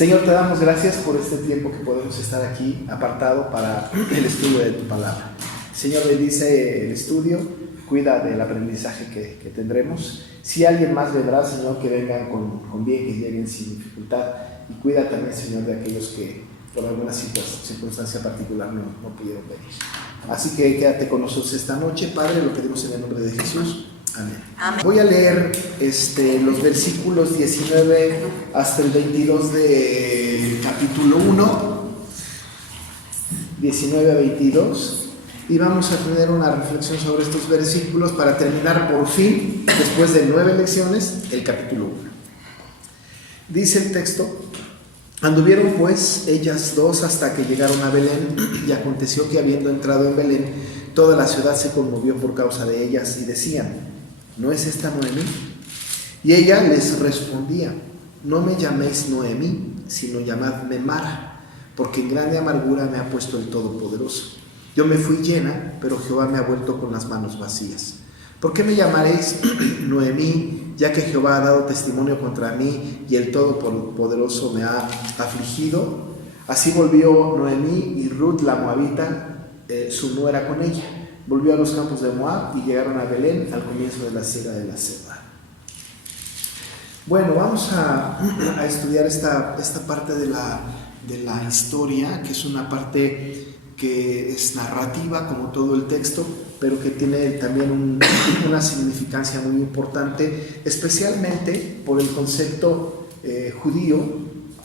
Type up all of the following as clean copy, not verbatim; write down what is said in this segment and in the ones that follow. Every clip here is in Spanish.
Señor, te damos gracias por este tiempo que podemos estar aquí apartado para el estudio de tu palabra. Señor, bendice el estudio, cuida del aprendizaje que tendremos. Si alguien más vendrá, Señor, que vengan con bien, que lleguen sin dificultad. Y cuida también, Señor, de aquellos que por alguna circunstancia particular no pudieron venir. Así que quédate con nosotros esta noche, Padre, lo pedimos en el nombre de Jesús. Amén. Amén. Voy a leer los versículos 19 hasta el 22 del capítulo 1, 19 a 22, y vamos a tener una reflexión sobre estos versículos para terminar por fin, después de 9 lecciones, el capítulo 1. Dice el texto: anduvieron pues ellas dos hasta que llegaron a Belén, y aconteció que habiendo entrado en Belén, toda la ciudad se conmovió por causa de ellas, y decían: ¿no es esta Noemí? Y ella les respondía: no me llaméis Noemí, sino llamadme Mara, porque en grande amargura me ha puesto el Todopoderoso. Yo me fui llena, pero Jehová me ha vuelto con las manos vacías. ¿Por qué me llamaréis Noemí, ya que Jehová ha dado testimonio contra mí y el Todopoderoso me ha afligido? Así volvió Noemí, y Ruth la moabita, su nuera, con ella. Volvió a los campos de Moab y llegaron a Belén al comienzo de la siega de la cebada. Bueno, vamos a estudiar esta parte de la historia, que es una parte que es narrativa como todo el texto, pero que tiene también una significancia muy importante, especialmente por el concepto judío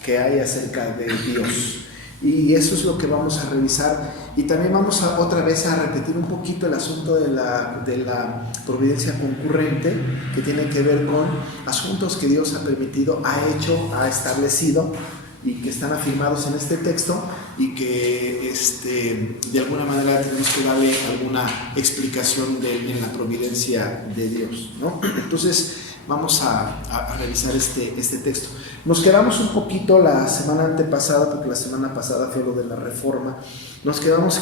que hay acerca de Dios. Y eso es lo que vamos a revisar, y también vamos otra vez a repetir un poquito el asunto de la providencia concurrente, que tiene que ver con asuntos que Dios ha permitido, ha hecho, ha establecido, y que están afirmados en este texto, y que de alguna manera tenemos que darle alguna explicación en la providencia de Dios, ¿no? Entonces vamos a revisar este texto. Nos quedamos un poquito la semana antepasada, porque la semana pasada fue lo de la reforma. Nos quedamos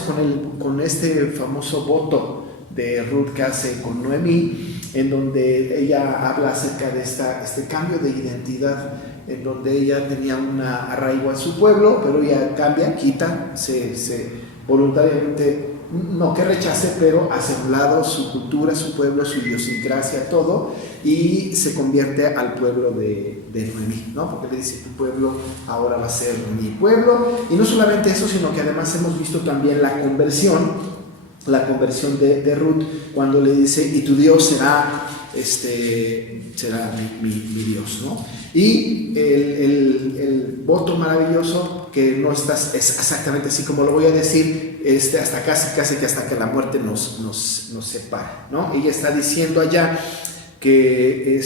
con este famoso voto de Ruth que hace con Noemí, en donde ella habla acerca de este cambio de identidad, en donde ella tenía un arraigo a su pueblo, pero ella cambia, quita, se voluntariamente, no que rechace, pero hace a un lado su cultura, su pueblo, su idiosincrasia, todo, y se convierte al pueblo de Noemí, ¿no? Porque le dice: tu pueblo ahora va a ser mi pueblo. Y no solamente eso, sino que además hemos visto también la conversión de Ruth, cuando le dice: y tu Dios será mi Dios, ¿no? Y el voto maravilloso, que no es exactamente así como lo voy a decir, hasta casi que hasta que la muerte nos separe, ¿no? Ella está diciendo allá que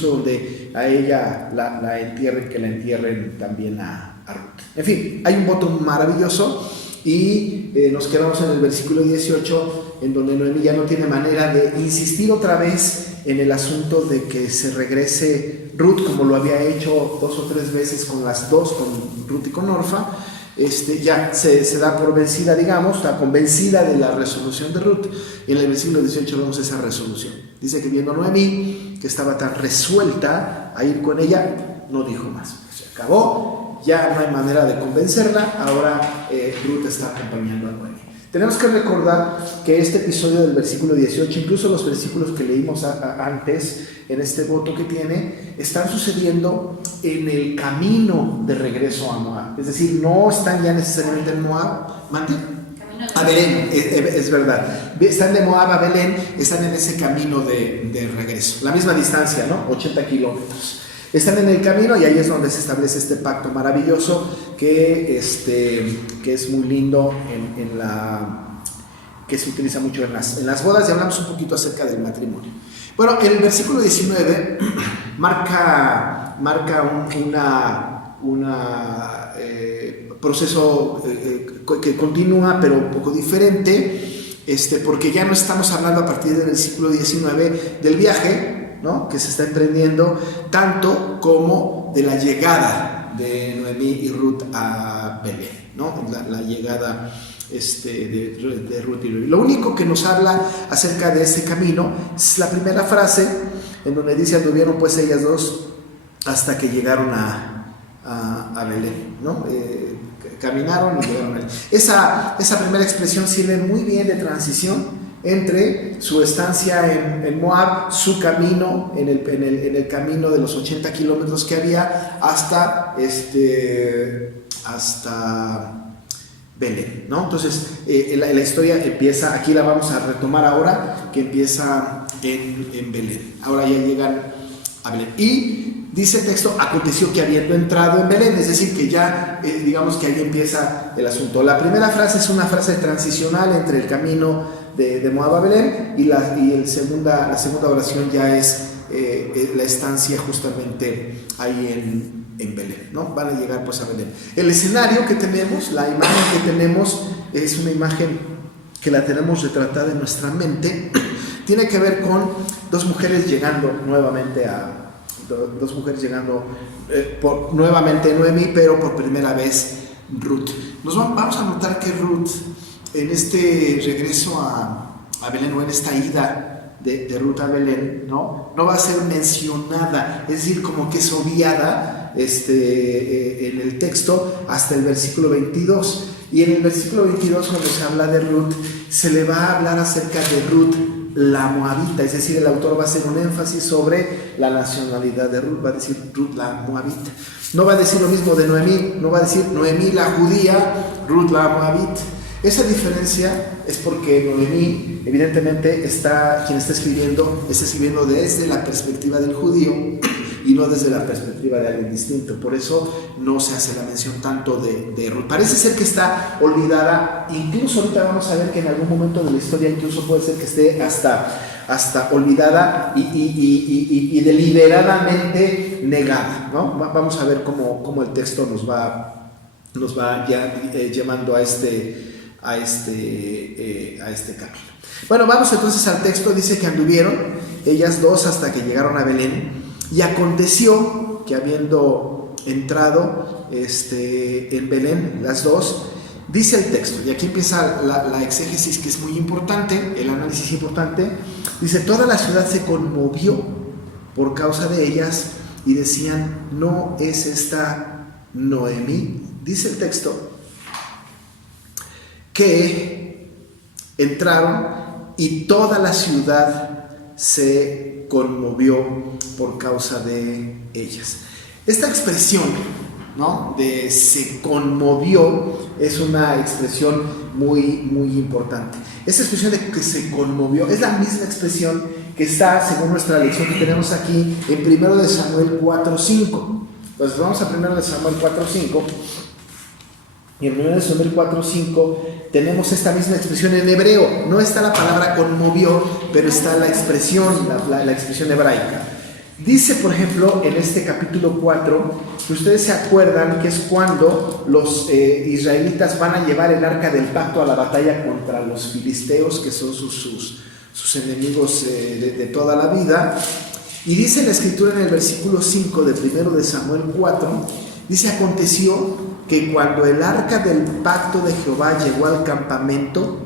donde a ella la entierren, que la entierren también a Ruth. En fin, hay un voto maravilloso. Y nos quedamos en el versículo 18, en donde Noemí ya no tiene manera de insistir otra vez en el asunto de que se regrese Ruth, como lo había hecho 2 o 3 veces con las dos, con Ruth y con Orfa. Ya se da por vencida, digamos, está convencida de la resolución de Ruth. Y en el versículo 18 vemos esa resolución. Dice que viendo Noemí, que estaba tan resuelta a ir con ella, no dijo más. Se acabó. Ya no hay manera de convencerla. Ahora Ruth está acompañando a Noemí. Tenemos que recordar que este episodio del versículo 18, incluso los versículos que leímos antes, en este voto que tiene, están sucediendo en el camino de regreso a Moab. Es decir, no están ya necesariamente en Moab. ¿Mande? A Belén, es verdad. Están de Moab a Belén, están en ese camino de regreso. La misma distancia, ¿no? 80 kilómetros. Están en el camino, y ahí es donde se establece este pacto maravilloso que es muy lindo, que se utiliza mucho en las bodas, y hablamos un poquito acerca del matrimonio. Bueno, el versículo 19 marca un proceso que continúa, pero un poco diferente, porque ya no estamos hablando a partir del versículo 19 del viaje, ¿no?, que se está emprendiendo, tanto como de la llegada de Noemí y Ruth a Belén, ¿no? La llegada de Ruth y Noemí. Lo único que nos habla acerca de ese camino es la primera frase, en donde dice: anduvieron pues ellas dos hasta que llegaron a a Belén, ¿no? Caminaron y llegaron a Belén. Esa primera expresión sirve muy bien de transición entre su estancia en Moab, su camino, en el camino de los 80 kilómetros que había, hasta Belén, ¿no? Entonces, la historia empieza, aquí la vamos a retomar ahora, que empieza en Belén. Ahora ya llegan a Belén. Y dice el texto, aconteció que habiendo entrado en Belén, es decir, que ya, digamos que ahí empieza el asunto. La primera frase es una frase transicional entre el camino de Moab a Belén, y la segunda oración ya es la estancia justamente ahí en Belén, ¿no? Van a llegar pues a Belén. El escenario que tenemos, la imagen que tenemos, es una imagen que la tenemos retratada en nuestra mente. Tiene que ver con dos mujeres llegando nuevamente nuevamente Noemí, pero por primera vez Ruth. Vamos a notar que Ruth, en este regreso a Belén, o en esta ida de Ruth a Belén, no va a ser mencionada, es decir, como que es obviada en el texto hasta el versículo 22. Y en el versículo 22, cuando se habla de Ruth, se le va a hablar acerca de Ruth la moabita, es decir, el autor va a hacer un énfasis sobre la nacionalidad de Ruth, va a decir Ruth la moabita. No va a decir lo mismo de Noemí, no va a decir Noemí la judía, Ruth la moabita. Esa diferencia es porque Noemí, evidentemente, quien está escribiendo desde la perspectiva del judío y no desde la perspectiva de alguien distinto. Por eso no se hace la mención tanto de Ruth. Parece ser que está olvidada, incluso ahorita vamos a ver que en algún momento de la historia incluso puede ser que esté hasta olvidada y deliberadamente negada, ¿no? Vamos a ver cómo el texto nos va ya llevando a este camino. Bueno, vamos entonces al texto. Dice que anduvieron ellas dos hasta que llegaron a Belén, y aconteció que habiendo entrado en Belén las dos, dice el texto, y aquí empieza la exégesis, que es muy importante, el análisis importante. Dice: toda la ciudad se conmovió por causa de ellas y decían: ¿no es esta Noemí? Dice el texto que entraron y toda la ciudad se conmovió por causa de ellas. Esta expresión, ¿no?, de se conmovió, es una expresión muy, muy importante. Esta expresión de que se conmovió es la misma expresión que está, según nuestra lección que tenemos aquí, en 1 Samuel 4:5. Entonces vamos a 1 Samuel 4:5. Y en 1 Samuel 4:5 tenemos esta misma expresión en hebreo. No está la palabra conmovió, pero está la expresión, la expresión hebraica. Dice, por ejemplo, en este capítulo 4, que ustedes se acuerdan que es cuando los israelitas van a llevar el arca del pacto a la batalla contra los filisteos, que son sus enemigos de toda la vida. Y dice la escritura en el versículo 5 de 1 Samuel 4, dice: aconteció que cuando el arca del pacto de Jehová llegó al campamento,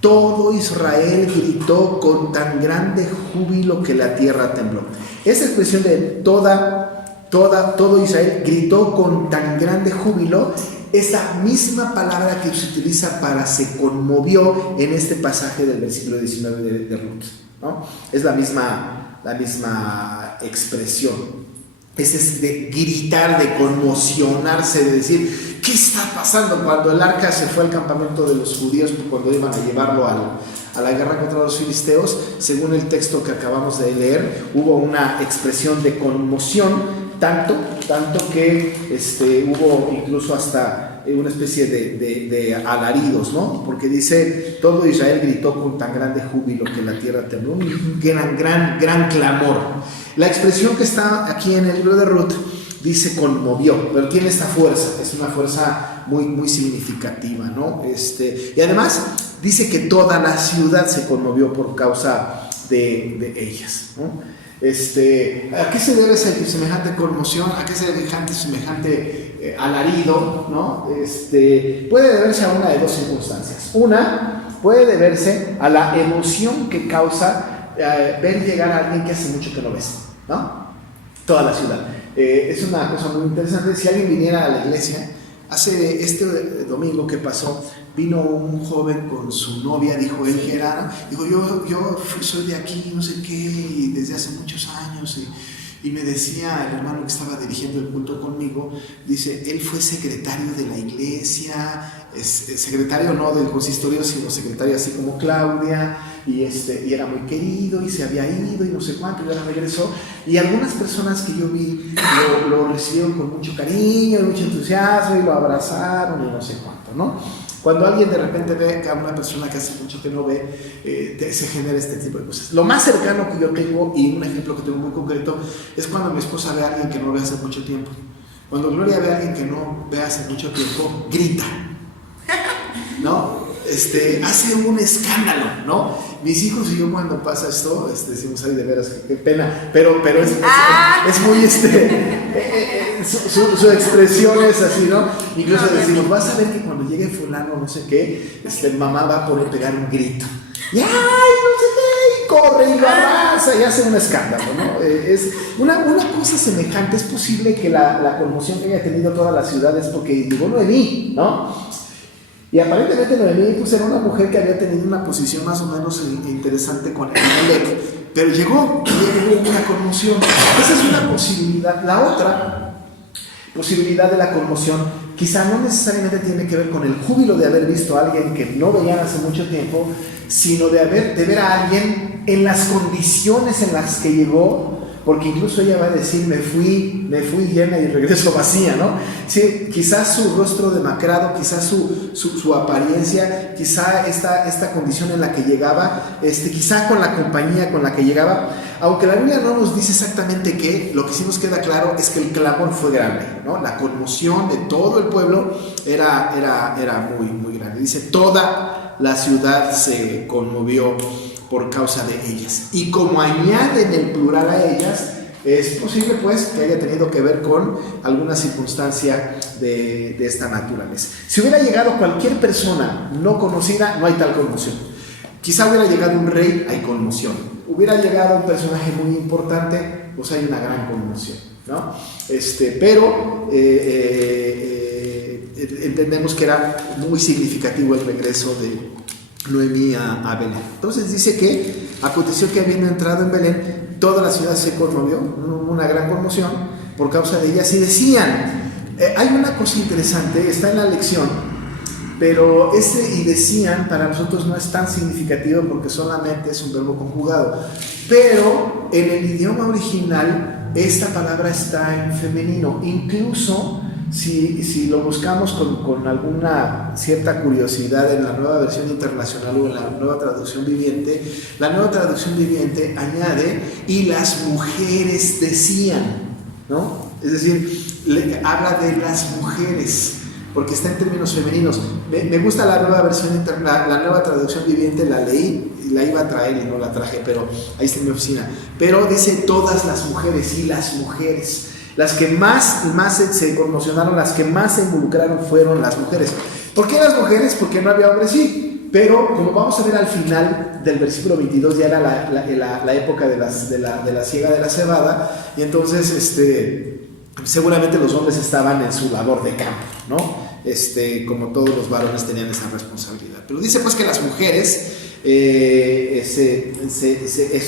todo Israel gritó con tan grande júbilo que la tierra tembló. Esa expresión de todo Israel gritó con tan grande júbilo es la misma palabra que se utiliza para se conmovió en este pasaje del versículo 19 de Ruth, ¿no? Es la misma expresión. Es de gritar, de conmocionarse, de decir: ¿qué está pasando? Cuando el arca se fue al campamento de los judíos, cuando iban a llevarlo a la guerra contra los filisteos, según el texto que acabamos de leer, hubo una expresión de conmoción, tanto que hubo incluso hasta una especie de alaridos, ¿no? Porque dice: todo Israel gritó con tan grande júbilo que la tierra tembló, un gran clamor. La expresión que está aquí en el libro de Ruth dice conmovió, pero tiene esta fuerza, es una fuerza muy, muy significativa, ¿no? Y además dice que toda la ciudad se conmovió por causa de ellas, ¿no? ¿A qué se debe semejante conmoción? ¿A qué se debe semejante alarido, ¿no? Puede deberse a una de dos circunstancias. Una, puede deberse a la emoción que causa ver llegar a alguien que hace mucho que no ves, ¿no? Toda la ciudad. Es una cosa muy interesante. Si alguien viniera a la iglesia, este domingo que pasó, vino un joven con su novia, dijo él que era, dijo, yo soy de aquí, no sé qué, y desde hace muchos años, y me decía el hermano que estaba dirigiendo el culto conmigo, dice, él fue secretario de la iglesia, secretario no del consistorio, sino secretario así como Claudia, y era muy querido, y se había ido, y no sé cuánto, y ahora regresó, y algunas personas que yo vi lo recibieron con mucho cariño, y mucho entusiasmo, y lo abrazaron, y no sé cuánto, ¿no? Cuando alguien de repente ve a una persona que hace mucho que no ve, se genera este tipo de cosas. Lo más cercano que yo tengo, y un ejemplo que tengo muy concreto, es cuando mi esposa ve a alguien que no ve hace mucho tiempo. Cuando Gloria ve a alguien que no ve hace mucho tiempo, grita, ¿no? Hace un escándalo, ¿no? Mis hijos y yo cuando pasa esto, decimos, ay, de veras, qué pena, pero es muy, su expresión es así, ¿no? Incluso decimos, vas a ver que cuando llegue fulano, no sé qué, mamá va a poder pegar un grito, y ay, no sé qué, y corre y lo abraza y hace un escándalo, ¿no? Es una cosa semejante. Es posible que la conmoción que haya tenido toda la ciudad es porque llegó Noemí, ¿no? Y aparentemente Noemí pues, era una mujer que había tenido una posición más o menos interesante con Elimelech, pero llegó una conmoción. Esa es una posibilidad. La otra posibilidad de la conmoción quizá no necesariamente tiene que ver con el júbilo de haber visto a alguien que no veían hace mucho tiempo, sino de ver a alguien en las condiciones en las que llegó, porque incluso ella va a decir, me fui llena y regreso vacía, ¿no? Sí, quizás su rostro demacrado, quizás su apariencia, quizá esta condición en la que llegaba, quizá con la compañía con la que llegaba, aunque la Biblia no nos dice exactamente qué, lo que sí nos queda claro es que el clamor fue grande, ¿no? La conmoción de todo el pueblo era muy, muy grande. Dice, toda la ciudad se conmovió por causa de ellas. Y como añaden el plural a ellas, es posible pues que haya tenido que ver con alguna circunstancia de esta naturaleza. Si hubiera llegado cualquier persona no conocida, no hay tal conmoción. Quizá hubiera llegado un rey, hay conmoción. Hubiera llegado un personaje muy importante, pues hay una gran conmoción, ¿no? Pero entendemos que era muy significativo el regreso de Noemí a Belén. Entonces dice que aconteció que habiendo entrado en Belén, toda la ciudad se conmovió, una gran conmoción por causa de ellas, y decían, hay una cosa interesante, está en la lección, pero y decían para nosotros no es tan significativo porque solamente es un verbo conjugado, pero en el idioma original esta palabra está en femenino. Incluso si lo buscamos con alguna cierta curiosidad en la Nueva Versión Internacional o en la Nueva Traducción Viviente, la Nueva Traducción Viviente añade, y las mujeres decían, ¿no? Es decir, habla de las mujeres, porque está en términos femeninos. Me gusta la Nueva Versión, la Nueva Traducción Viviente, la leí, y la iba a traer y no la traje, pero ahí está en mi oficina. Pero dice todas las mujeres, y las mujeres. Las que más se conmocionaron, las que más se involucraron fueron las mujeres. ¿Por qué las mujeres? Porque no había hombres, sí. Pero como vamos a ver al final del versículo 22, ya era la época de la siega de la cebada, y entonces seguramente los hombres estaban en su labor de campo, ¿no? Como todos los varones tenían esa responsabilidad. Pero dice pues que las mujeres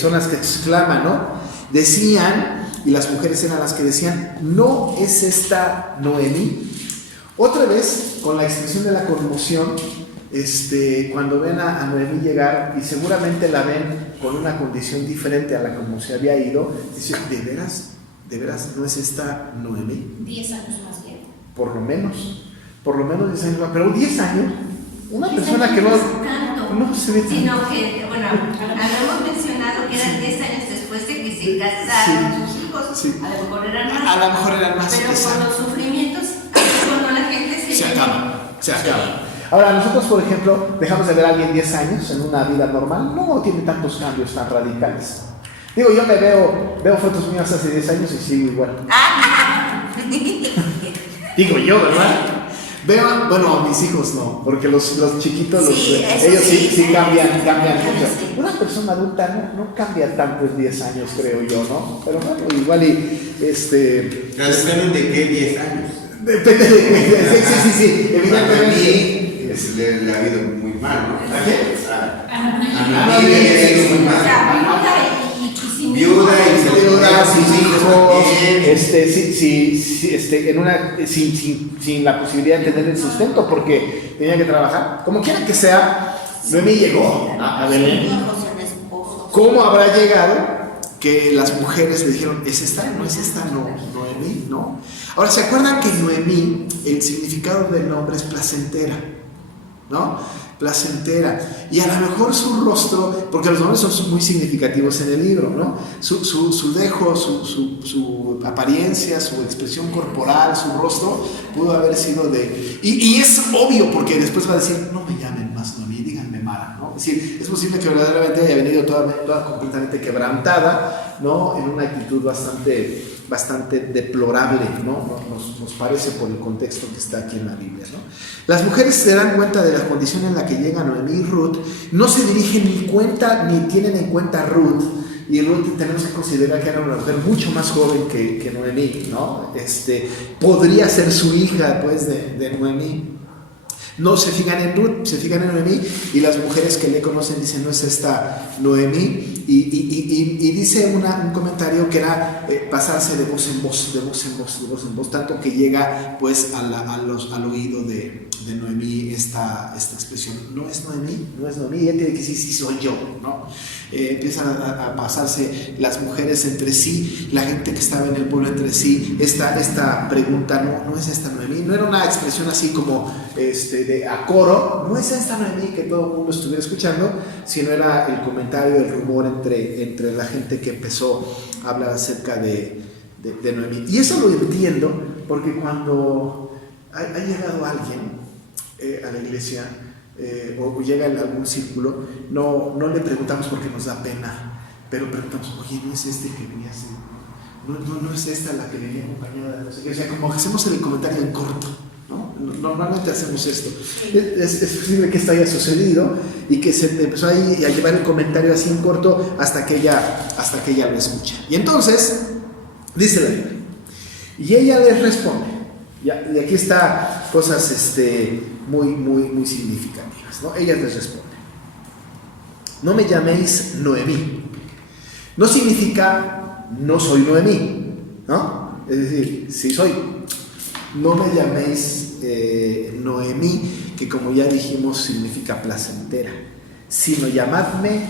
son las que exclaman, ¿no? Decían, y las mujeres eran las que decían, ¿no es esta Noemí? Otra vez, con la expresión de la conmoción, cuando ven a Noemí llegar, y seguramente la ven con una condición diferente a la como se había ido, dicen, ¿de veras no es esta Noemí? 10 años más bien. Por lo menos 10 años más, pero 10 años, una persona que no se ve tanto. Sino que, bueno, habíamos mencionado que eran 10 años después de que se casaron sus hijos. Sí. A lo mejor eran más. A lo mejor eran más. Pero con los sufrimientos, cuando la gente se acaba. Ahora, nosotros, por ejemplo, dejamos de ver a alguien 10 años en una vida normal, no tiene tantos cambios tan radicales. Digo, yo me veo fotos mías hace 10 años y sigo igual. Digo yo, ¿verdad? Veo, bueno, mis hijos no, porque los chiquitos, Sí, eso ellos sí sí, cambian sí. mucho. Una persona adulta no cambia tanto en 10 años, creo yo, ¿no? Pero bueno, igual y ¿Depende de qué 10 años? depende de. Sí, evidentemente. Le ha ido muy mal, ¿no? ¿A qué? A mí le ha ido muy O sea, mal. viuda y sin Viuda y Sin hijos, también. sin la posibilidad de tener el sustento porque tenía que trabajar. Como quiera que sea, Noemí llegó a Belén. ¿Cómo habrá llegado que las mujeres le dijeron, ¿es esta? ¿No es esta? No, Noemí, ¿no? Ahora, ¿se acuerdan que Noemí, el significado del nombre es placentera? ¿No? Placentera. Y a lo mejor su rostro, porque los nombres son muy significativos en el libro, ¿no? Su dejo, su apariencia, su expresión corporal, su rostro, pudo haber sido de. Y es obvio, porque después va a decir, no me llamen más Noemí, díganme Mara, ¿no? Es decir, es posible que verdaderamente haya venido toda completamente quebrantada, ¿no? En una actitud bastante deplorable, ¿no? Nos parece por el contexto que está aquí en la Biblia, ¿no? Las mujeres se dan cuenta de la condición en la que llegan Noemí y Ruth, no se dirigen ni tienen en cuenta a Ruth, y Ruth tenemos que considerar que era una mujer mucho más joven que Noemí, ¿no? Podría ser su hija, pues, de Noemí. No se fijan en Ruth, se fijan en Noemí, y las mujeres que le conocen dicen, no es esta Noemí, y dice un comentario que era pasarse de voz en voz, tanto que llega pues al oído de Noemí esta expresión, no es Noemí, ella tiene que decir, sí soy yo, ¿no? Empiezan a pasarse las mujeres entre sí, la gente que estaba en el pueblo entre sí, esta pregunta, no es esta Noemí, no era una expresión así como de a coro, no es esta Noemí que todo el mundo estuviera escuchando, sino era el comentario, el rumor entre la gente que empezó a hablar acerca de Noemí. Y eso lo entiendo porque cuando ha llegado alguien a la iglesia o llega a algún círculo, no le preguntamos porque nos da pena, pero preguntamos, oye, ¿no es este que venía así? ¿No es esta la que venía acompañada de no sé qué? O sea, como hacemos el comentario en corto, ¿no? Normalmente hacemos esto. Es posible que esto haya sucedido y que se empezó ahí a llevar el comentario así en corto hasta que ella lo escucha. Y entonces, dice la Biblia, y ella les responde, y aquí está cosas muy significativas, ¿no? Ella les responde, no me llaméis Noemí, no significa no soy Noemí, ¿no? Es decir, sí soy. No me llaméis Noemí, que como ya dijimos significa placentera, sino llamadme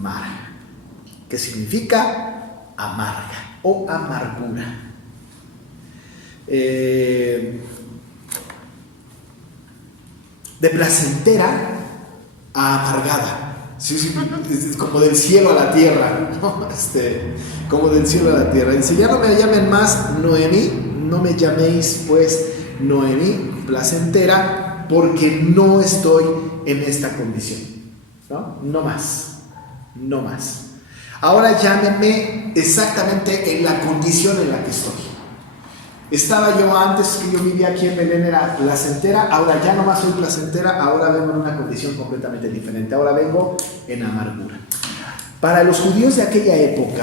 Mara, que significa amarga o amargura. De placentera a amargada. Sí, como del cielo a la tierra, ¿no? Como del cielo a la tierra. Dice, ya no me llamen más Noemí, no me llaméis pues Noemí, placentera, porque no estoy en esta condición, ¿no? No más. Ahora llámenme exactamente en la condición en la que estoy. Estaba yo antes que yo vivía aquí en Belén, era placentera, ahora ya no más soy placentera, ahora vengo en una condición completamente diferente, ahora vengo en amargura. Para los judíos de aquella época,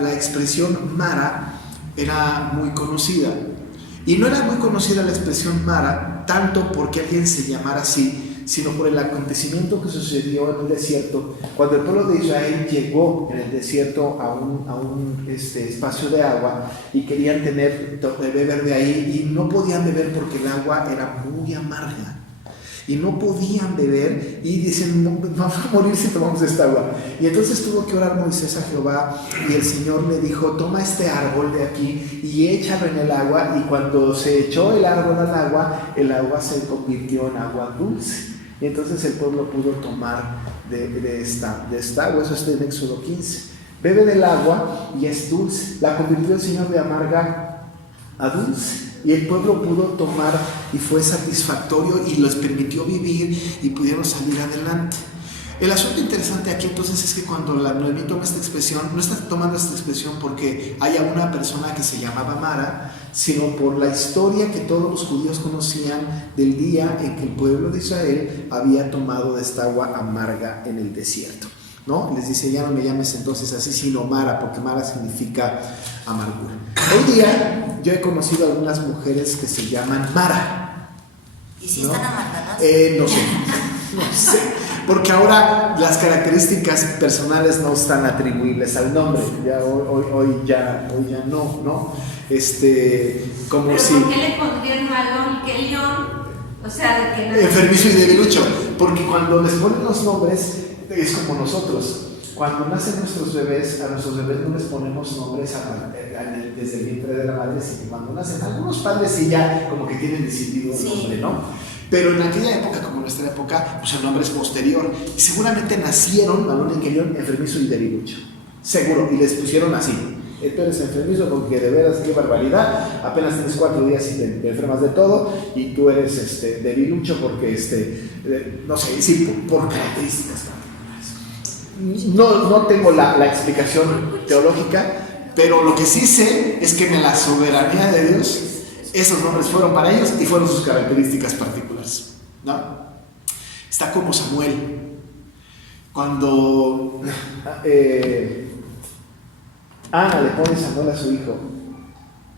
la expresión Mara era muy conocida. Y no era muy conocida la expresión Mara, tanto porque alguien se llamara así, sino por el acontecimiento que sucedió en el desierto, cuando el pueblo de Israel llegó en el desierto a un espacio de agua y querían beber de ahí, y no podían beber porque el agua era muy amarga. Y no podían beber y dicen, vamos a morir si tomamos esta agua. Y entonces tuvo que orar Moisés a Jehová y el Señor le dijo, toma este árbol de aquí y échalo en el agua. Y cuando se echó el árbol al agua, el agua se convirtió en agua dulce. Y entonces el pueblo pudo tomar de esta agua. Eso está en Éxodo 15. Bebe del agua y es dulce. La convirtió el Señor de amarga a dulce. Y el pueblo pudo tomar y fue satisfactorio y les permitió vivir y pudieron salir adelante. El asunto interesante aquí entonces es que cuando la Noemí toma esta expresión, no está tomando esta expresión porque haya una persona que se llamaba Mara, sino por la historia que todos los judíos conocían del día en que el pueblo de Israel había tomado de esta agua amarga en el desierto, ¿no? Les dice, ya no me llames entonces así, sino Mara, porque Mara significa amargura. Hoy día yo he conocido a algunas mujeres que se llaman Mara. ¿Y si ¿no? están amargadas? No sé, no sé, porque ahora las características personales no están atribuibles al nombre, ya hoy ya no, ¿no? Como ¿Pero si... por qué le pondrían Malón que León? O sea, de que no... Enfermizo y debilucho, porque cuando les ponen los nombres es como nosotros. Cuando nacen nuestros bebés, a nuestros bebés no les ponemos nombres desde el vientre de la madre, sino cuando nacen. Algunos padres sí ya como que tienen decidido el nombre, ¿no? Pero en aquella época, como nuestra época, pues el nombre es posterior. Y seguramente nacieron, Malón y Kelión, enfermizo y debilucho. Seguro, y les pusieron así. Tú eres enfermizo porque de veras, qué barbaridad, apenas tienes 4 días y te enfermas de todo, y tú eres debilucho porque, no sé, sí, por características. No tengo la explicación teológica, pero lo que sí sé es que en la soberanía de Dios esos nombres fueron para ellos y fueron sus características particulares, ¿no? Está como Samuel. Cuando Ana le pone Samuel a su hijo,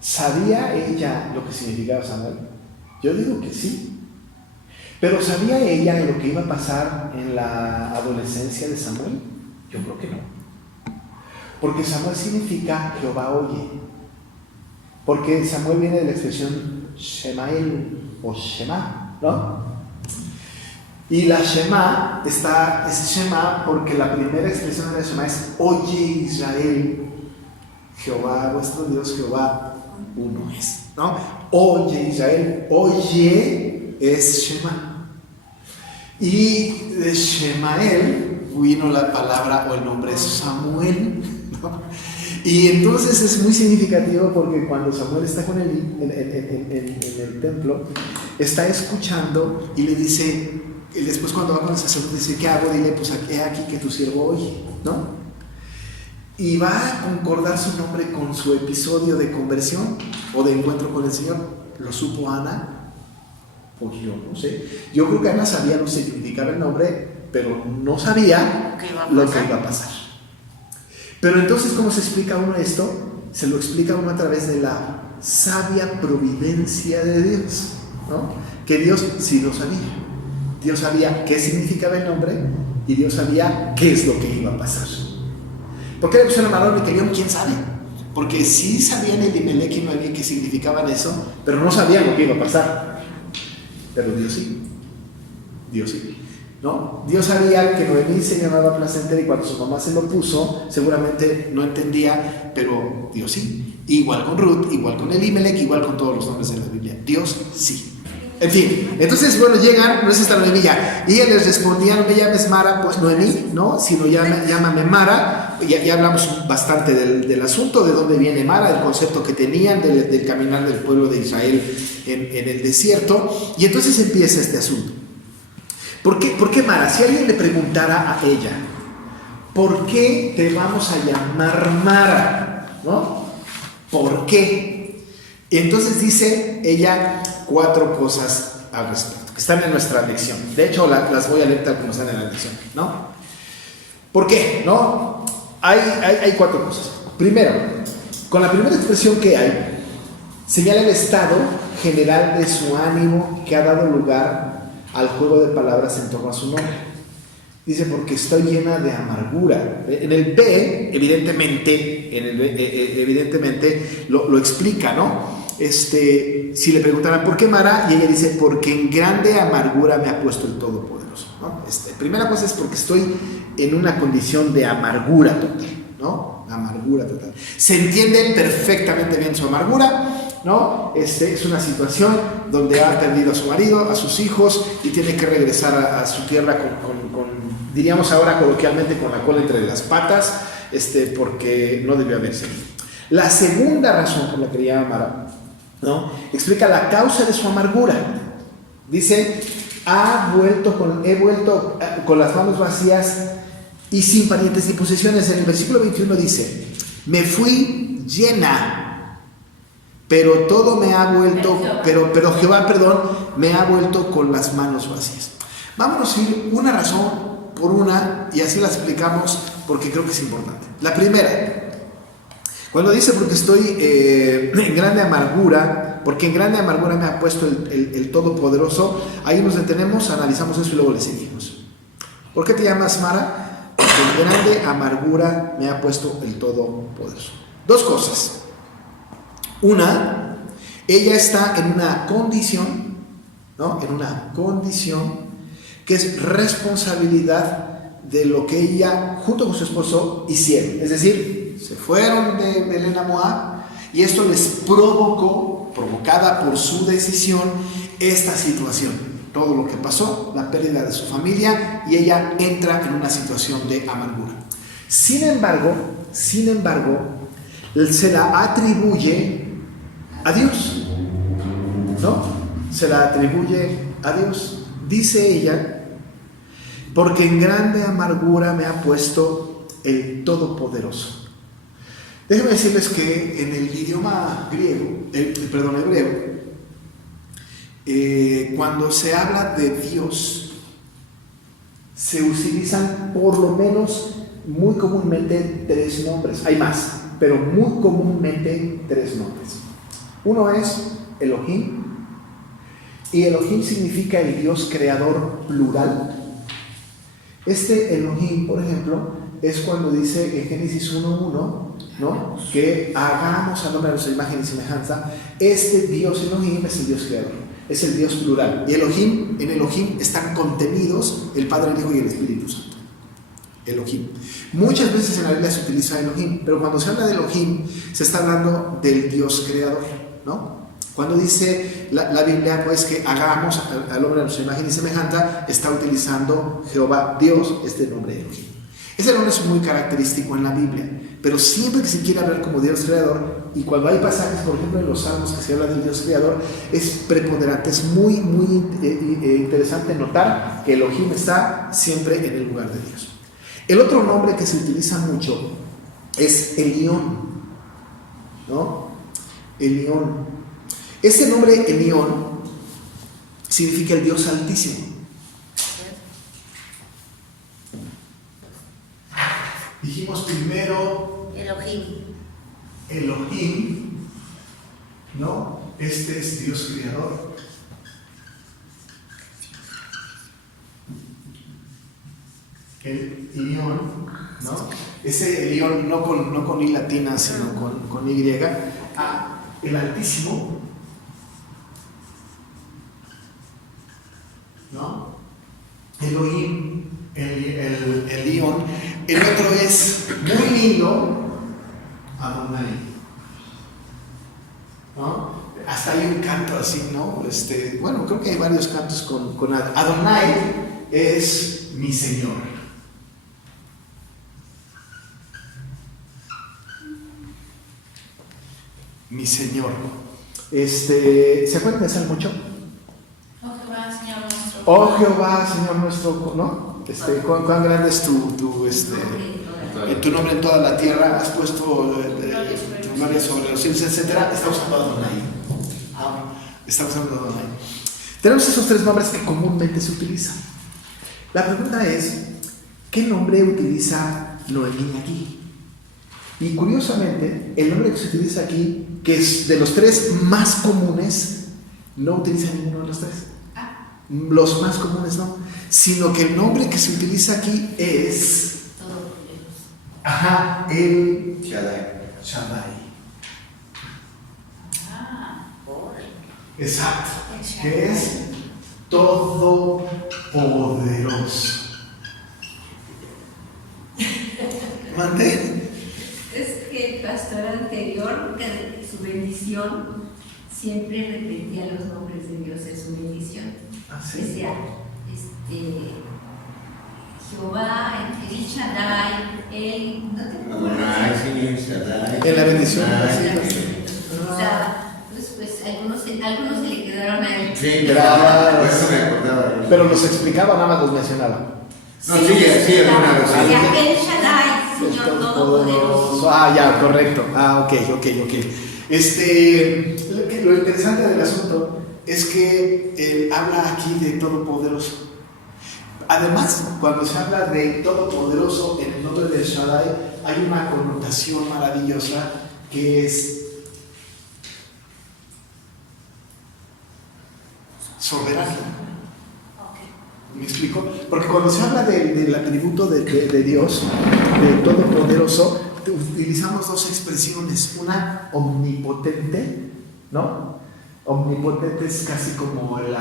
¿sabía ella lo que significaba Samuel? Yo digo que sí. Pero ¿sabía ella lo que iba a pasar en la adolescencia de Samuel? Yo creo que no. Porque Samuel significa Jehová oye. Porque Samuel viene de la expresión Shemael o Shema, ¿no? Y la Shema es Shema porque la primera expresión de la Shema es oye Israel, Jehová vuestro Dios, Jehová uno es, ¿no? Oye Israel, oye es Shema. Y de Shemael vino la palabra o el nombre Samuel, ¿no? Y entonces es muy significativo porque cuando Samuel está con él en el templo, está escuchando y le dice, y después cuando va con el sacerdote dice, ¿qué hago? Dile, pues aquí que tu siervo oye, ¿no? Y va a concordar su nombre con su episodio de conversión o de encuentro con el Señor. ¿Lo supo Ana? Pues yo no sé. Yo creo que Ana sabía lo que significaba el nombre, pero no sabía lo que iba a pasar. Pero entonces, ¿cómo se explica uno esto? Se lo explica uno a través de la sabia providencia de Dios, ¿no? Que Dios sí lo sabía. Dios sabía qué significaba el nombre y Dios sabía qué es lo que iba a pasar. ¿Por qué le pusieron a Malón y Kelión? ¿Quién sabe? Porque sí sabían Elimelech y Noemí qué significaban eso, pero no sabían lo que iba a pasar. Pero Dios sí. Dios sí. ¿No? Dios sabía que Noemí se llamaba placentera y cuando su mamá se lo puso, seguramente no entendía, pero Dios sí. Igual con Ruth, igual con Elimelech, igual con todos los nombres de la Biblia. Dios sí. En fin, entonces, bueno, llegan, no es esta Noemí ya. Y ella les respondía, no me llames Mara, pues Noemí, ¿no? Sino llámame Mara. Ya hablamos bastante del asunto, de dónde viene Mara, del concepto que tenían, del caminar del pueblo de Israel en el desierto. Y entonces empieza este asunto. ¿Por qué Mara? Si alguien le preguntara a ella, ¿por qué te vamos a llamar Mara? ¿No? ¿Por qué? Y entonces dice ella 4 cosas al respecto, que están en nuestra lección. De hecho, las voy a leer tal como están en la lección, ¿no? ¿Por qué? ¿No? Hay 4 cosas. Primero, con la primera expresión que hay, señala el estado general de su ánimo que ha dado lugar al juego de palabras en torno a su nombre. Dice, porque estoy llena de amargura. En el B, evidentemente lo explica, ¿no? Si le preguntaran, ¿por qué Mara? Y ella dice, porque en grande amargura me ha puesto el Todopoderoso, ¿no? Primera cosa es porque estoy en una condición de amargura total, ¿no? Amargura total. Se entiende perfectamente bien su amargura, ¿no? Es una situación donde ha perdido a su marido, a sus hijos y tiene que regresar a su tierra con, diríamos ahora coloquialmente, con la cola entre las patas, porque no debió haberse ido. La segunda razón por la que le llama Mara, ¿no? Explica la causa de su amargura. Dice, he vuelto con las manos vacías y sin parientes ni posesiones. En el versículo 21 dice, me fui llena, pero todo me ha vuelto, pero Jehová, me ha vuelto con las manos vacías. Vámonos a ir una razón por una y así la explicamos porque creo que es importante. La primera, cuando dice porque estoy en grande amargura, porque en grande amargura me ha puesto el Todopoderoso, ahí nos detenemos, analizamos eso y luego le seguimos. ¿Por qué te llamas Mara? Porque en grande amargura me ha puesto el Todopoderoso. Dos cosas. Una, ella está en una condición, ¿no? En una condición que es responsabilidad de lo que ella junto con su esposo hicieron. Es decir, se fueron de Belén a Moab y esto les provocada por su decisión, esta situación. Todo lo que pasó, la pérdida de su familia, y ella entra en una situación de amargura. Sin embargo, se la atribuye a Dios, ¿no? Se la atribuye a Dios. Dice ella, porque en grande amargura me ha puesto el Todopoderoso. Déjenme decirles que en el idioma hebreo, cuando se habla de Dios, se utilizan por lo menos muy comúnmente tres nombres. Hay más, pero muy comúnmente tres nombres. Uno es Elohim, y Elohim significa el Dios creador plural. Este Elohim, por ejemplo, es cuando dice en Génesis 1:1, ¿no? Que hagamos al hombre a nuestra imagen y semejanza. Este Dios Elohim es el Dios creador, es el Dios plural. Y en Elohim están contenidos el Padre, el Hijo y el Espíritu Santo. Elohim. Muchas veces en la Biblia se utiliza Elohim, pero cuando se habla de Elohim se está hablando del Dios creador, ¿no? Cuando dice la Biblia, pues, que hagamos al hombre a nuestra imagen y semejanza, está utilizando Jehová, Dios, este nombre Elohim. Ese nombre es muy característico en la Biblia, pero siempre que se quiere hablar como Dios creador, y cuando hay pasajes, por ejemplo, en los Salmos que se habla del Dios creador, es preponderante, es muy interesante notar que Elohim está siempre en el lugar de Dios. El otro nombre que se utiliza mucho es Elión, ¿no? Elión. Este nombre Elión significa el Dios Altísimo. Dijimos primero Elohim, ¿no? Este es Dios creador. El Elión, ¿no? Ese Elión no con I latina, sino con Y. El Altísimo, ¿no? Elohim, el Elión. El otro es muy lindo, Adonai, ¿no? Hasta hay un canto así, ¿no? Bueno, creo que hay varios cantos con Adonai es mi Señor. Mi Señor. ¿Se acuerdan de Salmo 8? Oh Jehová, Señor nuestro. Oh Jehová, Señor nuestro, ¿no? ¿Cuán grande es tu nombre en toda la tierra? Has puesto tu gloria sobre los cielos, etcétera. Está usando Adonai. Está usando Adonai. Tenemos esos tres nombres que comúnmente se utilizan. La pregunta es, ¿qué nombre utiliza Noemí aquí? Y curiosamente, el nombre que se utiliza aquí, que es de los tres más comunes, no utiliza ninguno de los tres. Los más comunes no, sino que el nombre que se utiliza aquí es el Shaddai. Exacto, que es todopoderoso. ¿Mande? Es que el pastor anterior, que su bendición, siempre repetía los nombres de Dios en su bendición. ¿Sí? Decía, Jehová, el Shaddai, no te acuerdas. En la bendición. O sea, pues algunos se le quedaron ahí. Sí, claro, por eso me acordaba. Pero los explicaba, nada más los mencionaba. No, sí, alguna vez. El Shaddai, Señor Todopoderoso. Ya, correcto. Ok. Lo interesante del asunto es que él habla aquí de Todopoderoso. Además, cuando se habla de Todopoderoso en el nombre de Shaddai, hay una connotación maravillosa que es soberano. ¿Me explico? Porque cuando se habla del atributo de Dios, de Todopoderoso, utilizamos dos expresiones. Una, omnipotente, ¿no? Omnipotente es casi como el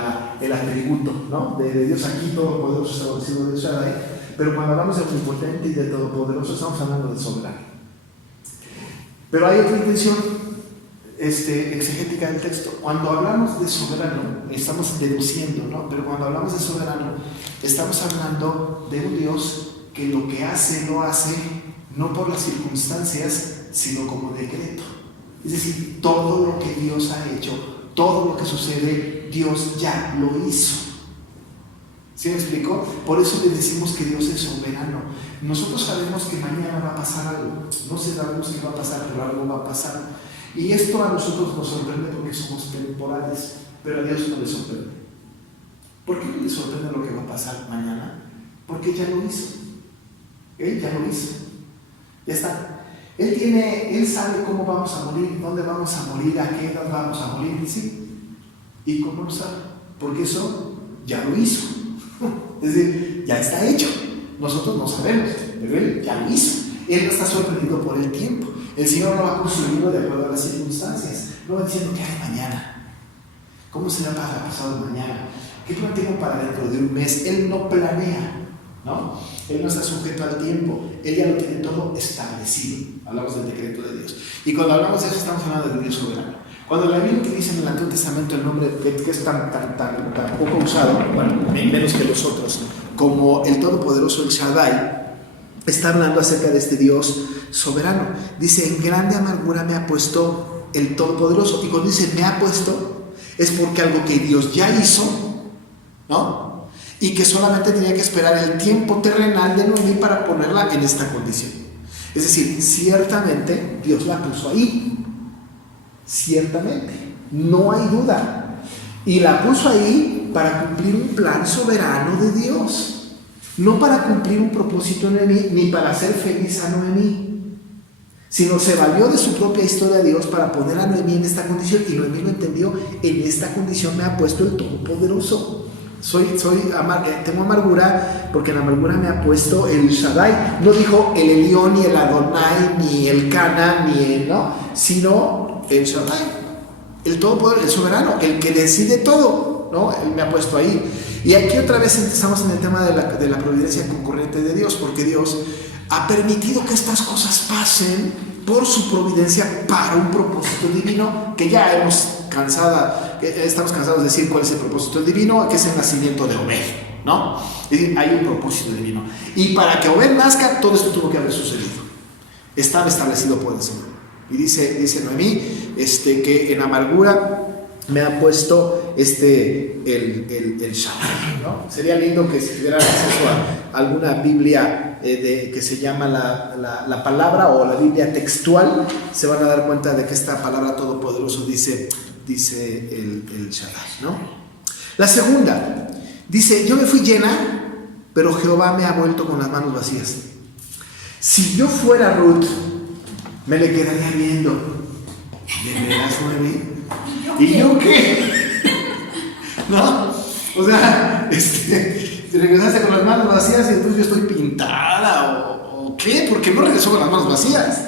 atributo, ¿no? de Dios. Aquí Todopoderoso está traducido de Shaddai, pero cuando hablamos de omnipotente y de Todopoderoso estamos hablando de soberano. Pero hay otra intención exegética del texto. Cuando hablamos de soberano, estamos deduciendo, ¿no? Pero cuando hablamos de soberano, estamos hablando de un Dios que lo que hace, lo hace no por las circunstancias, sino como decreto. Es decir, todo lo que Dios ha hecho, todo lo que sucede, Dios ya lo hizo. ¿Sí me explico? Por eso le decimos que Dios es soberano. Nosotros sabemos que mañana va a pasar algo. No sabemos qué va a pasar, pero algo va a pasar. Y esto a nosotros nos sorprende porque somos temporales, pero a Dios no le sorprende. ¿Por qué no le sorprende lo que va a pasar mañana? Porque ya lo hizo. Él ya lo hizo. Ya está. Él sabe cómo vamos a morir, dónde vamos a morir, a qué edad vamos a morir, ¿sí? ¿Y cómo lo sabe? Porque eso ya lo hizo. Es decir, ya está hecho. Nosotros no sabemos, pero Él ya lo hizo. Él no está sorprendido por el tiempo. El Señor no va construyendo de acuerdo a las circunstancias. No va diciendo qué hay mañana. ¿Cómo será para pasado mañana? ¿Qué plan tengo para dentro de un mes? Él no planea, ¿no? Él no está sujeto al tiempo. Él ya lo tiene todo establecido. Hablamos del decreto de Dios. Y cuando hablamos de eso estamos hablando de Dios soberano. Cuando la Biblia utiliza en el Antiguo Testamento el nombre que es tan poco usado, bueno, menos que los otros, como el Todopoderoso, el Shaddai, está hablando acerca de este Dios soberano. Dice, en grande amargura me ha puesto el Todopoderoso. Y cuando dice me ha puesto, es porque algo que Dios ya hizo, ¿no? Y que solamente tenía que esperar el tiempo terrenal de Noemí para ponerla en esta condición. Es decir, ciertamente Dios la puso ahí. Ciertamente, no hay duda. Y la puso ahí para cumplir un plan soberano de Dios. No para cumplir un propósito en Noemí, ni para hacer feliz a Noemí, sino se valió de su propia historia de Dios para poner a Noemí en esta condición, y Noemí lo entendió. En esta condición me ha puesto el Todopoderoso. Tengo amargura porque en amargura me ha puesto el Shaddai. No dijo el Elión, ni el Adonai, ni el Cana, ni el, ¿no? Sino el Shaddai, el Todopoderoso, el soberano, el que decide todo, ¿no? Él me ha puesto ahí. Y aquí otra vez estamos en el tema de la providencia concurrente de Dios, porque Dios ha permitido que estas cosas pasen por su providencia para un propósito divino que ya estamos cansados de decir cuál es el propósito divino, que es el nacimiento de Obed, ¿no? Es decir, hay un propósito divino. Y para que Obed nazca, todo esto tuvo que haber sucedido. Estaba establecido por el Señor. Y dice Noemí que en amargura me ha puesto el Shaddai, ¿no? Sería lindo que si tuvieran acceso a alguna Biblia que se llama la palabra o la Biblia textual, se van a dar cuenta de que esta palabra todopoderoso dice el Shaddai, ¿no? La segunda, dice, yo me fui llena, pero Jehová me ha vuelto con las manos vacías. Si yo fuera Ruth, me le quedaría viendo. ¿De veras, Noemí? ¿Y yo qué? ¿No? O sea, te regresaste con las manos vacías y entonces yo estoy pintada o ¿qué? ¿Por qué no regresó con las manos vacías?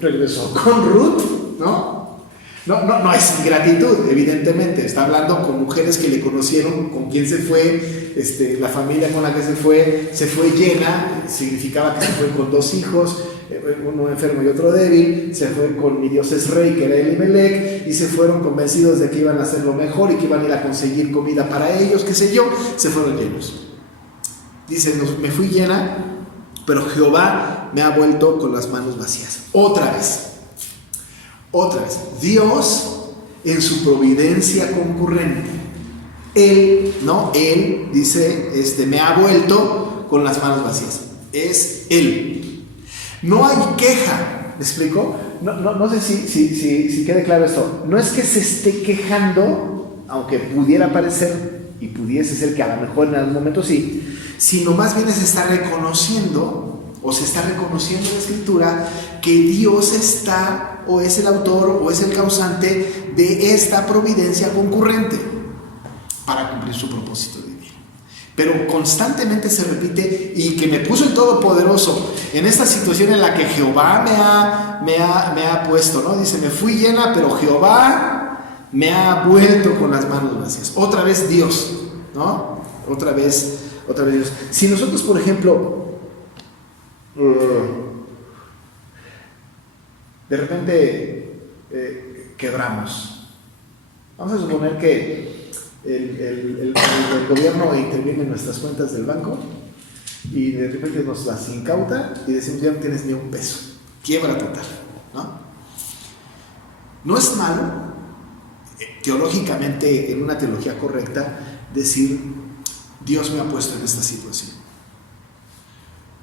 Regresó con Ruth, ¿no? No es ingratitud, evidentemente. Está hablando con mujeres que le conocieron, con quien se fue, la familia con la que se fue llena, significaba que se fue con 2 hijos, uno enfermo y otro débil, se fue con mi Dios es rey, que era Elimelech, y se fueron convencidos de que iban a hacer lo mejor y que iban a ir a conseguir comida para ellos, qué sé yo, se fueron llenos. Dice, me fui llena, pero Jehová me ha vuelto con las manos vacías. Otra vez, Dios en su providencia concurrente Él, ¿no? Él dice, me ha vuelto con las manos vacías. Es Él. No hay queja, ¿me explico? No sé si quede claro esto. No es que se esté quejando, aunque pudiera parecer y pudiese ser que a lo mejor en algún momento sí, sino más bien se está reconociendo, o se está reconociendo en la Escritura, que Dios está, o es el autor, o es el causante de esta providencia concurrente para cumplir su propósito divino. Pero constantemente se repite, y que me puso el Todopoderoso en esta situación en la que Jehová me ha puesto, ¿no? Dice, me fui llena, pero Jehová me ha vuelto con las manos vacías. Otra vez Dios, ¿no? Otra vez Dios. Si nosotros, por ejemplo, de repente quebramos, vamos a suponer que el gobierno interviene en nuestras cuentas del banco y de repente nos las incauta y decimos, ya no tienes ni un peso, quiebra total, ¿no? No es malo, teológicamente, en una teología correcta, decir, Dios me ha puesto en esta situación,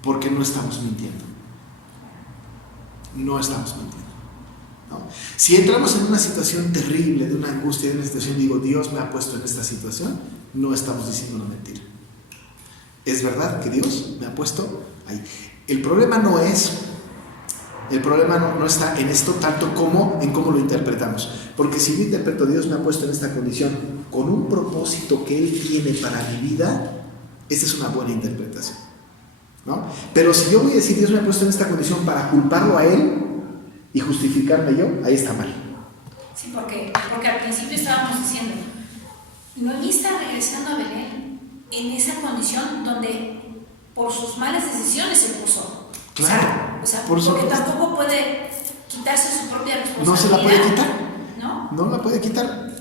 porque no estamos mintiendo. No estamos mintiendo, ¿no? Si entramos en una situación terrible, de una angustia, de una situación, digo, Dios me ha puesto en esta situación, no estamos diciendo una mentira. Es verdad que Dios me ha puesto ahí. El problema no está en esto tanto como en cómo lo interpretamos. Porque si yo interpreto Dios me ha puesto en esta condición con un propósito que Él tiene para mi vida, esta es una buena interpretación, ¿no? Pero si yo voy a decir Dios me ha puesto en esta condición para culparlo a Él y justificarme yo, ahí está mal. Sí, porque al principio estábamos diciendo, Noemí está regresando a Belén en esa condición donde por sus malas decisiones se puso. Claro, o sea por porque supuesto. tampoco puede quitarse su propia responsabilidad. No se la puede quitar. No la puede quitar.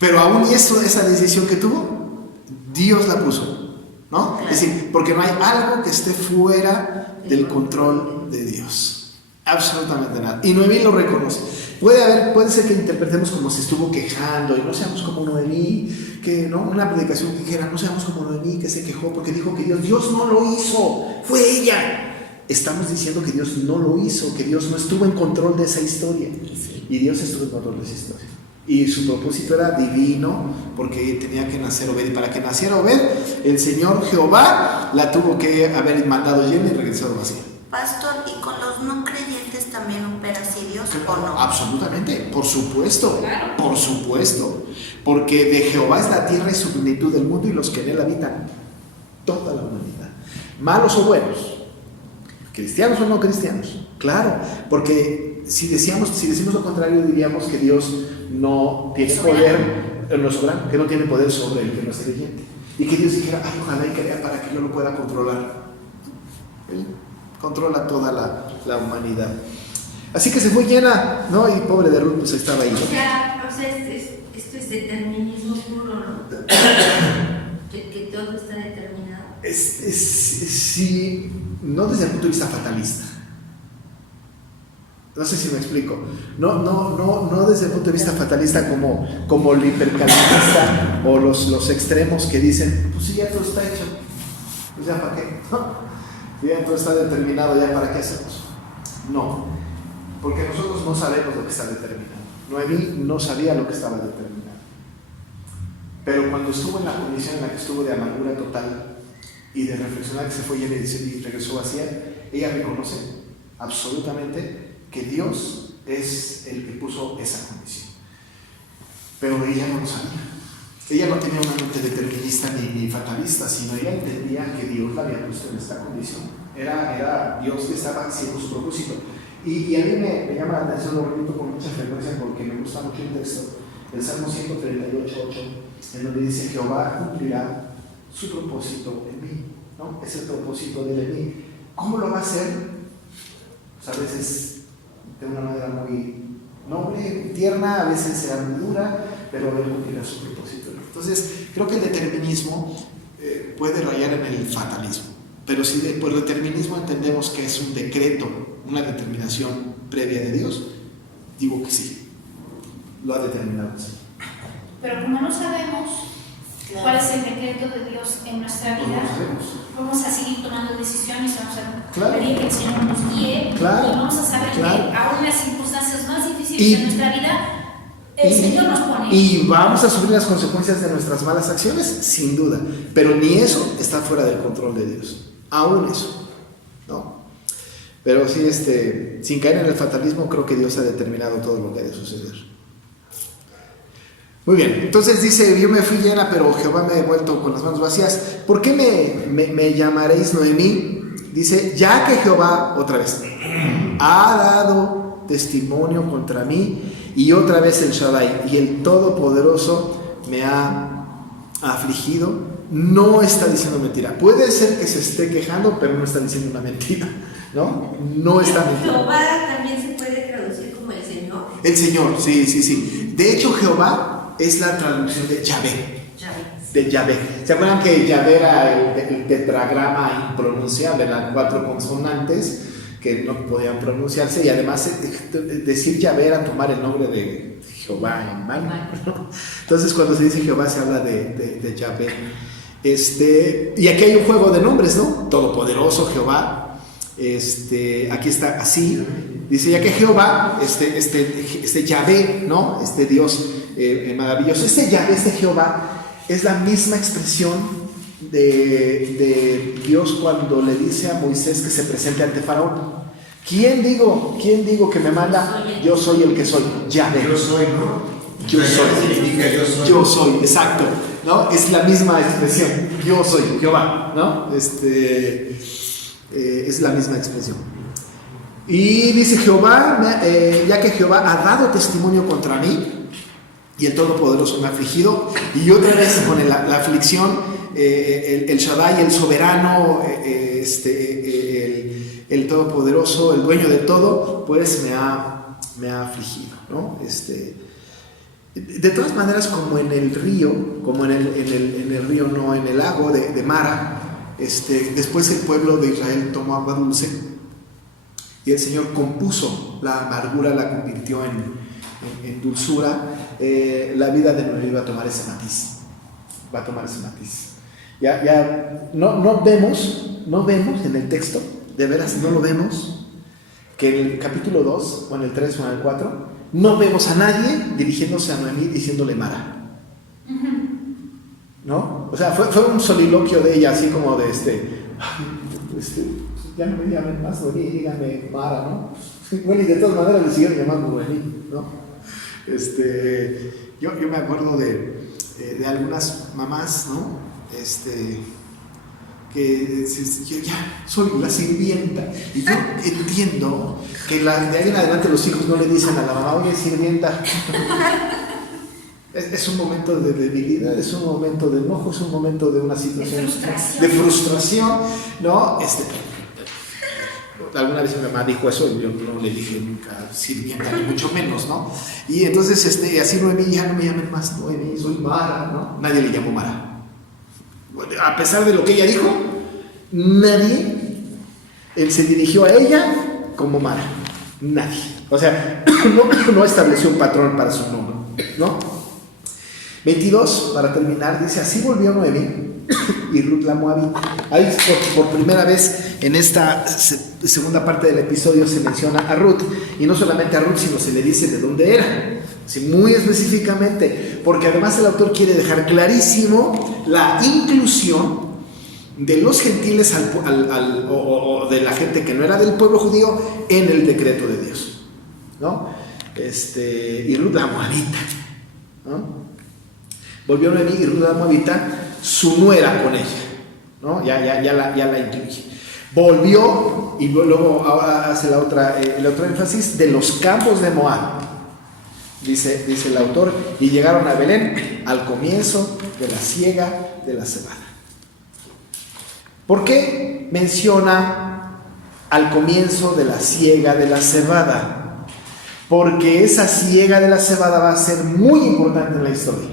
Pero aún esa decisión que tuvo, Dios la puso, ¿no? Claro. Es decir, porque no hay algo que esté fuera del control de Dios. Absolutamente nada. Y Noemí lo reconoce. Puede ser que interpretemos como si estuvo quejando y no seamos como Noemí, que no, una predicación que dijera, no seamos como Noemí que se quejó porque dijo que Dios no lo hizo, fue ella. Estamos diciendo que Dios no lo hizo, que Dios no estuvo en control de esa historia. Y Dios estuvo en control de esa historia. Y su propósito era divino, porque tenía que nacer Obed. Y para que naciera Obed, el Señor Jehová la tuvo que haber mandado llena y regresado vacía. Pastor, ¿y con los no creyentes también opera así Dios o no? Absolutamente, por supuesto, claro. Por supuesto. Porque de Jehová es la tierra y su plenitud del mundo y los que en él habitan, toda la humanidad. Malos o buenos, cristianos o no cristianos, claro, porque si decimos lo contrario diríamos que Dios no tiene poder, que no tiene poder sobre el que no es creyente, y que Dios dijera, ay, ojalá y crea para que yo lo pueda controlar. Él controla toda la humanidad. Así que se fue llena, ¿no? Y pobre de Ruth, pues estaba ahí, ¿no? O sea, esto es determinismo puro, ¿no? que todo está determinado. Sí, no desde el punto de vista fatalista. No sé si me explico. No desde el punto de vista fatalista como el hipercalvinista o los extremos que dicen, pues sí, ya todo está hecho, pues ya para qué, ¿no? Ya todo está determinado, ya para qué hacemos. No, porque nosotros no sabemos lo que está determinado. Noemí no sabía lo que estaba determinado. Pero cuando estuvo en la condición en la que estuvo de amargura total y de reflexionar que se fue llena y regresó vacía, ella reconoce absolutamente que Dios es el que puso esa condición. Pero ella no lo sabía. Ella no tenía una mente determinista ni fatalista, sino ella entendía que Dios la había puesto en esta condición. Era Dios que estaba haciendo su propósito. Y a mí me llama la atención, lo repito con mucha frecuencia porque me gusta mucho el texto, el Salmo 138:8, en donde dice, Jehová cumplirá su propósito en mí, ¿no? Es el propósito de él en mí. ¿Cómo lo va a hacer? Pues a veces de una manera muy noble, tierna, a veces será muy dura, pero él cumplirá su propósito. Entonces, creo que el determinismo puede rayar en el fatalismo, pero si por determinismo entendemos que es un decreto, una determinación previa de Dios, digo que sí, lo ha determinado así. Pero como no sabemos cuál es el decreto de Dios en nuestra vida, vamos a seguir tomando decisiones, vamos a pedir que el Señor nos guíe, y vamos a saber que aún en las circunstancias más difíciles de nuestra vida, el Señor nos pone. Y vamos a sufrir las consecuencias de nuestras malas acciones, sin duda, pero ni eso está fuera del control de Dios, aún eso, ¿no? Pero sí, sin caer en el fatalismo, creo que Dios ha determinado todo lo que ha de suceder. Muy bien, entonces dice, yo me fui llena, pero Jehová me ha vuelto con las manos vacías. ¿Por qué me llamaréis Noemí? Dice, ya que Jehová, otra vez, ha dado testimonio contra mí, y otra vez el Shaddai, y el Todopoderoso me ha afligido. No está diciendo mentira. Puede ser que se esté quejando, pero no está diciendo una mentira, ¿no? No está mintiendo. Jehová también se puede traducir como el Señor. El Señor, sí. De hecho, Jehová es la traducción de Yahvé. De Yahvé. ¿Se acuerdan que Yahvé era el tetragrama impronunciable, las 4 consonantes que no podían pronunciarse? Y además decir Yahvé era tomar el nombre de Jehová en mano, ¿no? Entonces cuando se dice Jehová se habla de Yahvé. Y aquí hay un juego de nombres, ¿no? Todopoderoso, Jehová. Aquí está así. Dice, ya que Jehová, Yahvé, ¿no? Dios maravilloso. Yahvé, Jehová, es la misma expresión de Dios cuando le dice a Moisés que se presente ante Faraón. ¿Quién digo que me manda? Yo soy el que soy, Yahvé. Yo soy, ¿no? Yo soy. Significa yo soy. Yo soy, exacto, ¿no? Es la misma expresión. Yo soy Jehová, ¿no? Es la misma expresión. Y dice Jehová, ya que Jehová ha dado testimonio contra mí, y el Todopoderoso me ha afligido, y otra vez con la aflicción, el Shaddai, el soberano, el Todopoderoso, el dueño de todo, pues me ha afligido, ¿no? De todas maneras, como en el río, como en el río, no, en el lago de Mara, después el pueblo de Israel tomó agua dulce, y el Señor compuso la amargura, la convirtió en dulzura. La vida de Noé va a tomar ese matiz. Ya no vemos en el texto, de veras no lo vemos, que en el capítulo 2 o en el 3 o en el 4 no vemos a nadie dirigiéndose a Noemí diciéndole Mara, ¿no? O sea, fue un soliloquio de ella, así como de ya no me llamen más Noemí, díganme Mara, ¿no? Bueno, y de todas maneras le siguieron llamando Noemí, ¿no? Yo me acuerdo de algunas mamás, ¿no? Que yo ya soy la sirvienta, y yo entiendo que de ahí en adelante los hijos no le dicen a la mamá, oye, sirvienta. Es un momento de debilidad, es un momento de enojo, es un momento de una situación de frustración, ¿no? Alguna vez mi mamá dijo eso, y yo no le dije nunca sirvienta, ni mucho menos, ¿no? Y entonces así Noemí, ya no me llamen más Noemí, soy Mara, ¿no? Nadie le llamó Mara. A pesar de lo que ella dijo, nadie se dirigió a ella como Mara. Nadie. O sea, no estableció un patrón para su nombre, ¿no? 22, para terminar, dice, así volvió Noemí y Ruth la Moabita. Ahí por primera vez en esta segunda parte del episodio se menciona a Ruth, y no solamente a Ruth, sino se le dice de dónde era, sí, muy específicamente, porque además el autor quiere dejar clarísimo la inclusión de los gentiles o de la gente que no era del pueblo judío en el decreto de Dios, ¿no? Y Ruth la Moabita, ¿no? Volvió Noemí y Ruth la Moabita, su nuera con ella, ¿no? Ya la incluye. Volvió, y luego ahora hace el otro énfasis, de los campos de Moab, dice el autor, y llegaron a Belén al comienzo de la siega de la cebada. ¿Por qué menciona al comienzo de la siega de la cebada? Porque esa siega de la cebada va a ser muy importante en la historia.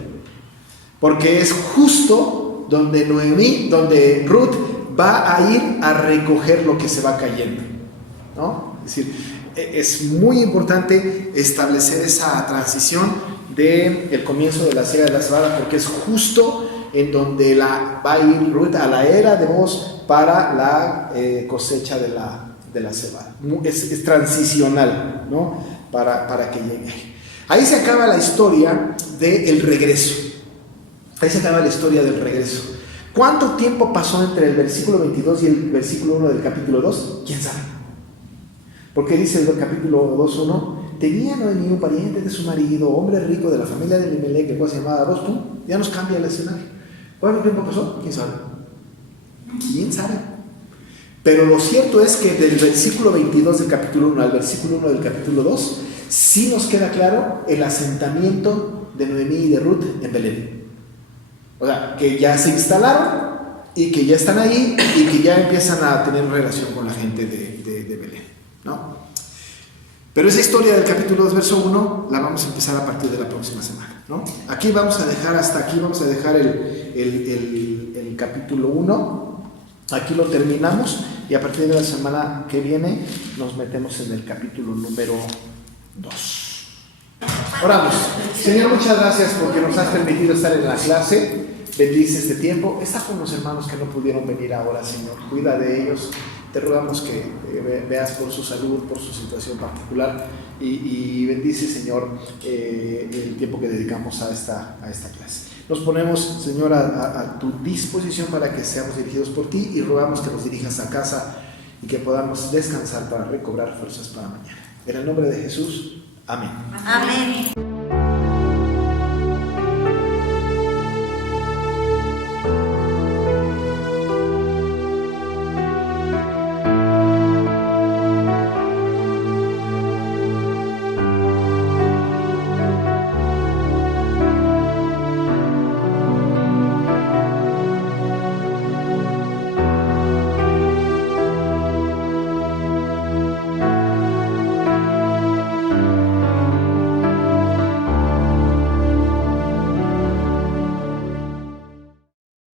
Porque es justo donde Ruth va a ir a recoger lo que se va cayendo, ¿no? Es decir, es muy importante establecer esa transición del comienzo de la siega de la cebada, porque es justo en donde va a ir Ruth a la era de Booz para la cosecha de la cebada. Es transicional, ¿no? Para que llegue ahí. Ahí se acaba la historia del regreso. Ahí se acaba la historia del regreso. ¿Cuánto tiempo pasó entre el versículo 22 y el versículo 1 del capítulo 2? ¿Quién sabe? Porque dice el capítulo 2:1, tenía Noemí un pariente de su marido, hombre rico de la familia de Elimelech, que se llamaba Boaz. Ya nos cambia el escenario. ¿Cuánto tiempo pasó? ¿Quién sabe? ¿Quién sabe? Pero lo cierto es que del versículo 22 del capítulo 1 al versículo 1 del capítulo 2, sí nos queda claro el asentamiento de Noemí y de Ruth en Belén. O sea, que ya se instalaron y que ya están ahí y que ya empiezan a tener relación con la gente de Belén, ¿no? Pero esa historia del capítulo 2, verso 1, la vamos a empezar a partir de la próxima semana, ¿no? Aquí vamos a dejar, hasta aquí vamos a dejar el capítulo 1. Aquí lo terminamos y a partir de la semana que viene nos metemos en el capítulo número 2. Oramos. Señor, muchas gracias porque nos has permitido estar en la clase. Bendice este tiempo. Está con los hermanos que no pudieron venir ahora, Señor. Cuida de ellos. Te rogamos que veas por su salud, por su situación particular y bendice, Señor, el tiempo que dedicamos a esta clase. Nos ponemos, Señor, a tu disposición para que seamos dirigidos por ti y rogamos que nos dirijas a casa y que podamos descansar para recobrar fuerzas para mañana. En el nombre de Jesús, amén. Amén.